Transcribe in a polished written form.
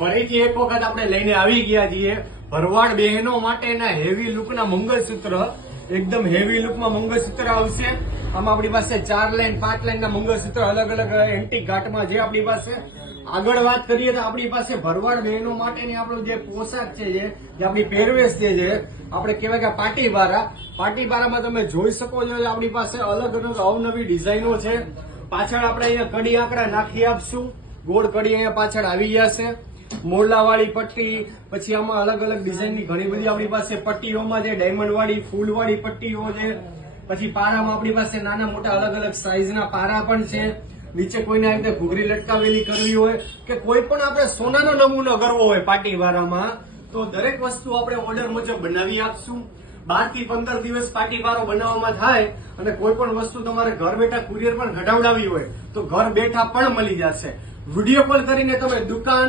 ફરીથી એક વખત આપણે લઈને આવી ગયા છીએ ભરવાડ બહેનો માટેના હેવી લુકના મંગળસૂત્ર. એકદમ હેવી લુકમાં મંગળસૂત્ર આવશે. આમાં આપણી પાસે 4 લાઈન 5 લાઈનના મંગળસૂત્ર અલગ અલગ એન્ટિક ઘાટમાં છે આપણી પાસે. આગળ વાત કરીએ તો આપણી પાસે ભરવાડ બહેનો માટેની આપણો જે પોશાક છે જે આપણી પહેરવેશ છે આપણે કહેવાય કે પાટીબારામાં તમે જોઈ શકો છો આપણી પાસે અલગ અલગ અવનવી ડિઝાઇનો છે. પાછળ આપણે અહીંયા કડી આંકડા નાખી આપશું. ગોળ કડી અહીંયા પાછળ આવી જશે. મોરલાવાળી પટ્ટી, પછી આમાં અલગ અલગ ડિઝાઇનની ઘણી બધી આપણી પાસે પટ્ટીઓમાં છે. ડાયમંડ વાળી ફૂલવાળી પટ્ટીઓ છે. પછી પારામાં આપણી પાસે નાના મોટા અલગ અલગ સાઈઝના પારા પણ છે. નીચે કોઈને આવી રીતે ઘૂઘરી લટકાવેલી કરવી હોય કે કોઈ પણ આપણે સોનાનો નમૂનો કરવો હોય પાટીવારામાં તો દરેક વસ્તુ આપણે ઓર્ડર મુજબ બનાવી આપશું. 12 થી 15 દિવસ પાટીવારો બનાવવામાં થાય અને કોઈ પણ વસ્તુ તમારે ઘર બેઠા કુરિયર પણ ઘટાડાવી હોય તો ઘર બેઠા પણ મળી જશે. વિડીયો કોલ કરીને તમે દુકાન